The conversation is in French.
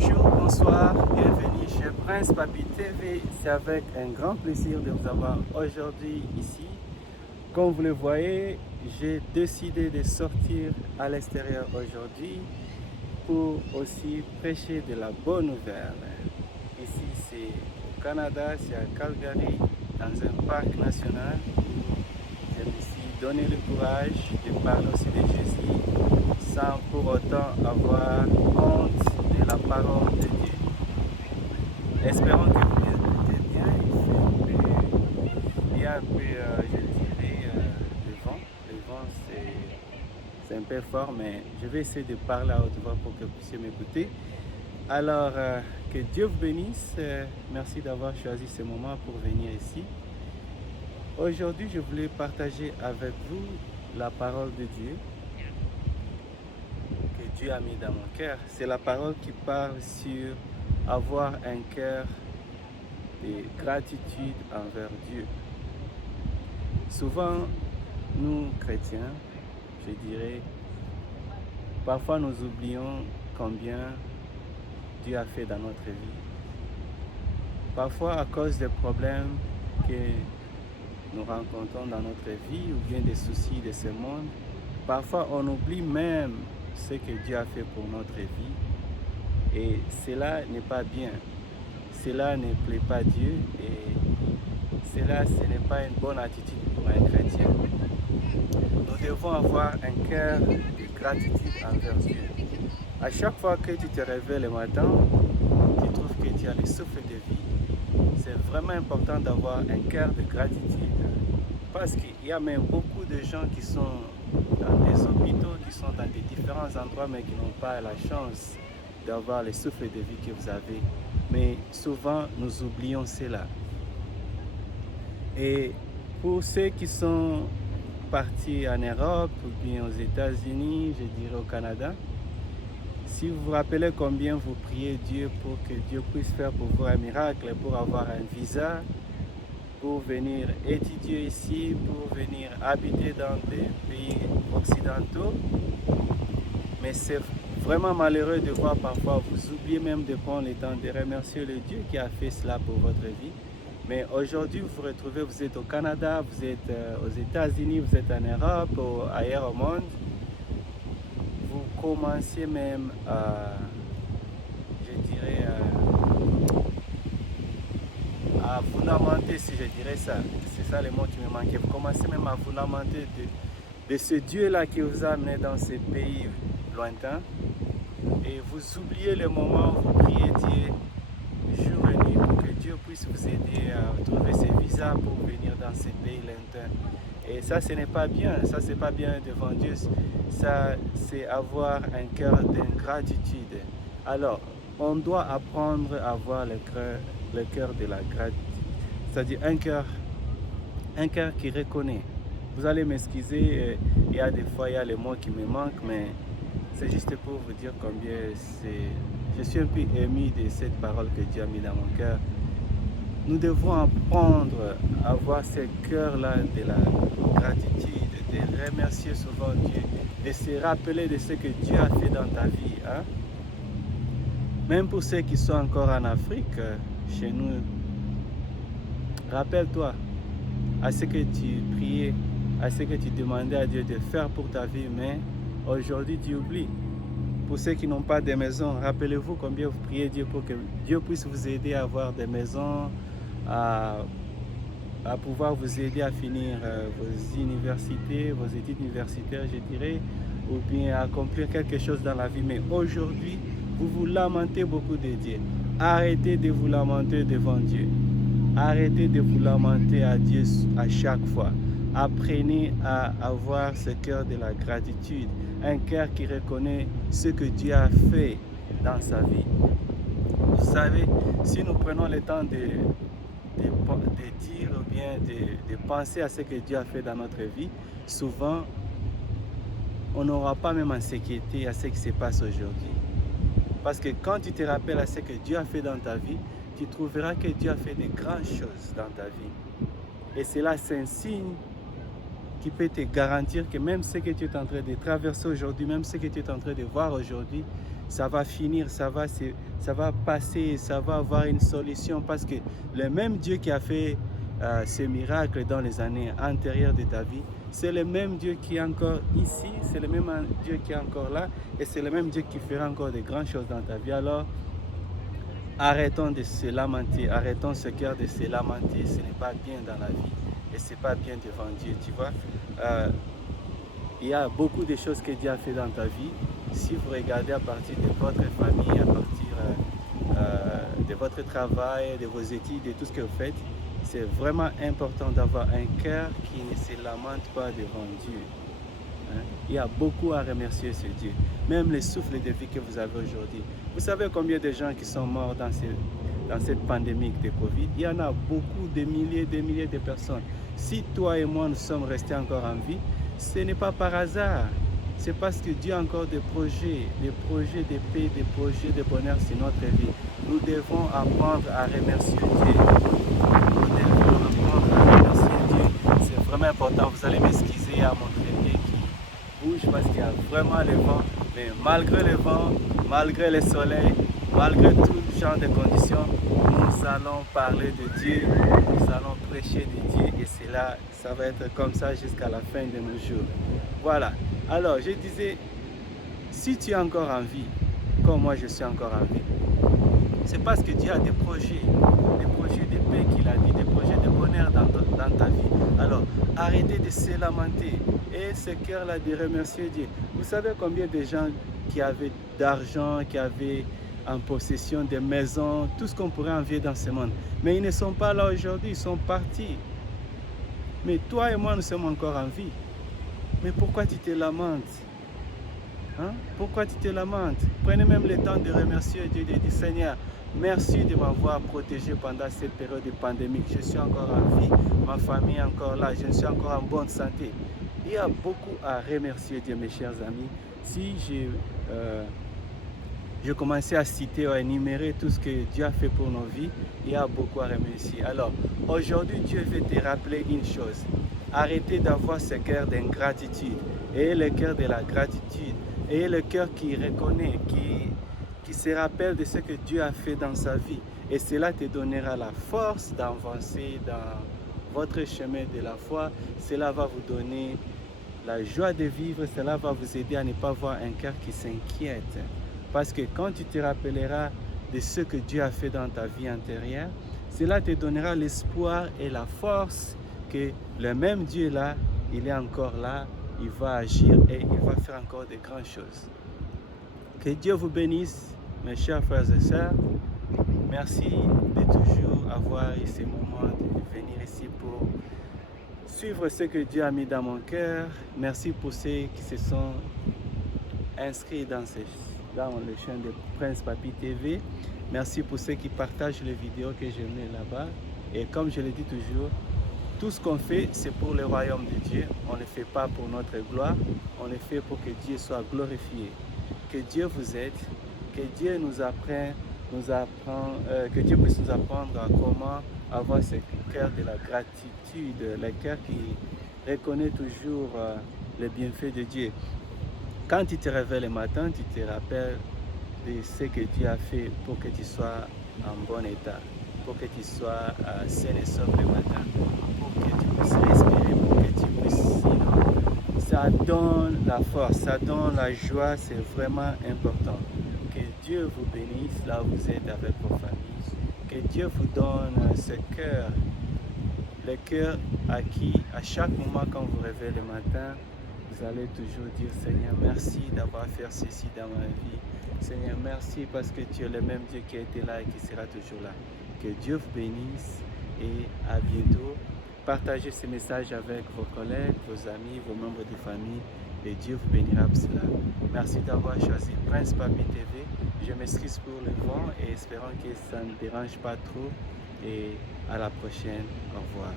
Bonjour, bonsoir, bienvenue chez Prince Papi TV. C'est avec un grand plaisir de vous avoir aujourd'hui ici. Comme vous le voyez, j'ai décidé de sortir à l'extérieur aujourd'hui pour aussi prêcher de la bonne nouvelle. Ici, c'est au Canada, c'est à Calgary, dans un parc national. Je me suis donné le courage de parler aussi de Jésus sans pour autant avoir honte de la parole de Dieu. Espérons que vous écoutez bien. Il y a un peu, je dirais, le vent. Le vent, c'est un peu fort, mais je vais essayer de parler à haute voix pour que vous puissiez m'écouter. Alors, que Dieu vous bénisse. Merci d'avoir choisi ce moment pour venir ici. Aujourd'hui, je voulais partager avec vous la parole de Dieu que Dieu a mis dans mon cœur. C'est la parole qui parle sur avoir un cœur de gratitude envers Dieu. Souvent, nous chrétiens, je dirais, parfois nous oublions combien Dieu a fait dans notre vie. Parfois, à cause des problèmes que nous rencontrons dans notre vie ou bien des soucis de ce monde, parfois on oublie même ce que Dieu a fait pour notre vie. Et cela n'est pas bien. Cela ne plaît pas Dieu et cela, ce n'est pas une bonne attitude pour un chrétien. Nous devons avoir un cœur de gratitude envers Dieu. À chaque fois que tu te réveilles le matin, tu trouves que tu as le souffle de vie. C'est vraiment important d'avoir un cœur de gratitude. Parce qu'il y a même beaucoup de gens qui sont dans des hôpitaux, qui sont dans des différents endroits, mais qui n'ont pas la chance d'avoir le souffle de vie que vous avez. Mais souvent, nous oublions cela. Et pour ceux qui sont partis en Europe ou bien aux États-Unis, je dirais au Canada, si vous vous rappelez combien vous priez Dieu pour que Dieu puisse faire pour vous un miracle, pour avoir un visa, pour venir étudier ici, pour venir habiter dans des pays occidentaux. Mais c'est vraiment malheureux de voir parfois, vous oubliez même de prendre le temps de remercier le Dieu qui a fait cela pour votre vie. Mais aujourd'hui, vous vous retrouvez, vous êtes au Canada, vous êtes aux États-Unis, vous êtes en Europe, ou ailleurs au monde. Vous commencez même à, je dirais, à vous lamenter, si je dirais ça. C'est ça le mot qui me manquait. Vous commencez même à vous lamenter de ce Dieu-là qui vous a amené dans ces pays lointains. Et vous oubliez le moment où vous priez Dieu jour et nuit pour que Dieu puisse vous aider à trouver ces visas pour venir dans ces pays lointains. Et ça, ce n'est pas bien. Ça, c'est pas bien devant Dieu. Ça, c'est avoir un cœur d'ingratitude. Alors, on doit apprendre à avoir le cœur de la gratitude. C'est-à-dire un cœur qui reconnaît. Vous allez m'excuser, il y a des fois, il y a les mots qui me manquent, mais c'est juste pour vous dire combien je suis un peu ému de cette parole que Dieu a mis dans mon cœur. Nous devons apprendre à avoir ce cœur-là de la gratitude, de remercier souvent Dieu, de se rappeler de ce que Dieu a fait dans ta vie. Hein? Même pour ceux qui sont encore en Afrique, chez nous, rappelle-toi à ce que tu priais, à ce que tu demandais à Dieu de faire pour ta vie, mais aujourd'hui tu oublies. Pour ceux qui n'ont pas de maison, rappelez-vous combien vous priez Dieu pour que Dieu puisse vous aider à avoir des maisons, à pouvoir vous aider à finir vos universités, vos études universitaires, je dirais, ou bien à accomplir quelque chose dans la vie. Mais aujourd'hui, vous vous lamentez beaucoup de Dieu. Arrêtez de vous lamenter devant Dieu. Arrêtez de vous lamenter à Dieu à chaque fois. Apprenez à avoir ce cœur de la gratitude, un cœur qui reconnaît ce que Dieu a fait dans sa vie. Vous savez, si nous prenons le temps de dire ou bien de penser à ce que Dieu a fait dans notre vie, souvent, on n'aura pas même à s'inquiéter à ce qui se passe aujourd'hui. Parce que quand tu te rappelles à ce que Dieu a fait dans ta vie, tu trouveras que Dieu a fait de grandes choses dans ta vie. Et cela, c'est un signe qui peut te garantir que même ce que tu es en train de traverser aujourd'hui, même ce que tu es en train de voir aujourd'hui, ça va finir, ça va passer, ça va avoir une solution parce que le même Dieu qui a fait ces miracles dans les années antérieures de ta vie, c'est le même Dieu qui est encore ici, c'est le même Dieu qui est encore là et c'est le même Dieu qui fera encore de grandes choses dans ta vie. Alors, arrêtons de se lamenter, arrêtons ce cœur de se lamenter, ce n'est pas bien dans la vie et ce n'est pas bien devant Dieu, tu vois. Il y a beaucoup de choses que Dieu a fait dans ta vie. Si vous regardez à partir de votre famille, à partir de votre travail, de vos études, de tout ce que vous faites, c'est vraiment important d'avoir un cœur qui ne se lamente pas devant Dieu. Il y a beaucoup à remercier ce Dieu. Même le souffle de vie que vous avez aujourd'hui. Vous savez combien de gens qui sont morts dans cette pandémie de Covid? Il y en a beaucoup, des milliers de personnes. Si toi et moi nous sommes restés encore en vie, ce n'est pas par hasard. C'est parce que Dieu a encore des projets de paix, des projets de bonheur sur notre vie. Nous devons apprendre à remercier Dieu. Nous devons apprendre à remercier Dieu. C'est vraiment important. Vous allez m'excuser à mon trépied qui bouge parce qu'il y a vraiment le vent. Mais malgré le vent, malgré le soleil, malgré tout genre de conditions, nous allons parler de Dieu, nous allons prêcher de Dieu et c'est là, ça va être comme ça jusqu'à la fin de nos jours. Voilà. Alors, je disais, si tu es encore en vie, comme moi je suis encore en vie, c'est parce que Dieu a des projets de paix qu'il a dit, des projets de bonheur dans ta vie. Alors, arrêtez de se lamenter et ce cœur-là de remercier Dieu. Vous savez combien de gens qui avaient d'argent, qui avaient en possession des maisons, tout ce qu'on pourrait envier dans ce monde. Mais ils ne sont pas là aujourd'hui, ils sont partis. Mais toi et moi, nous sommes encore en vie. Mais pourquoi tu te lamentes? Pourquoi tu te lamentes? Prenez même le temps de remercier Dieu, de dire Seigneur, merci de m'avoir protégé pendant cette période de pandémie. Je suis encore en vie, ma famille est encore là, je suis encore en bonne santé. Il y a beaucoup à remercier Dieu, mes chers amis. Si je commençais à citer ou à énumérer tout ce que Dieu a fait pour nos vies, il y a beaucoup à remercier. Alors, aujourd'hui, Dieu veut te rappeler une chose. Arrêtez d'avoir ce cœur d'ingratitude. Ayez le cœur de la gratitude. Ayez le cœur qui reconnaît, qui se rappelle de ce que Dieu a fait dans sa vie. Et cela te donnera la force d'avancer dans votre chemin de la foi. Cela va vous donner la joie de vivre. Cela va vous aider à ne pas avoir un cœur qui s'inquiète. Parce que quand tu te rappelleras de ce que Dieu a fait dans ta vie antérieure, cela te donnera l'espoir et la force que le même Dieu là, il est encore là, il va agir et il va faire encore de grandes choses. Que Dieu vous bénisse, mes chers frères et sœurs. Merci de toujours avoir eu ce moment de venir ici pour suivre ce que Dieu a mis dans mon cœur. Merci pour ceux qui se sont inscrits dans le chaîne de Prince Papi TV. Merci pour ceux qui partagent les vidéos que je mets là-bas. Et comme je le dis toujours, tout ce qu'on fait, c'est pour le royaume de Dieu. On ne le fait pas pour notre gloire. On le fait pour que Dieu soit glorifié. Que Dieu vous aide. Que Dieu nous apprenne, que Dieu puisse nous apprendre à comment avoir ce cœur de la gratitude, le cœur qui reconnaît toujours les bienfaits de Dieu. Quand tu te réveilles le matin, tu te rappelles de ce que Dieu a fait pour que tu sois en bon état, pour que tu sois sain et sauf le matin, pour que tu puisses respirer, pour que tu puisses... Ça donne la force, ça donne la joie, c'est vraiment important. Que Dieu vous bénisse là où vous êtes avec vos familles. Que Dieu vous donne ce cœur, le cœur à qui, à chaque moment quand vous réveillez le matin, vous allez toujours dire Seigneur, merci d'avoir fait ceci dans ma vie. Seigneur, merci parce que tu es le même Dieu qui a été là et qui sera toujours là. Que Dieu vous bénisse et à bientôt. Partagez ce message avec vos collègues, vos amis, vos membres de famille et Dieu vous bénira pour cela. Merci d'avoir choisi Prince Papi TV. Je m'excuse pour le vent et espérons que ça ne dérange pas trop et à la prochaine. Au revoir.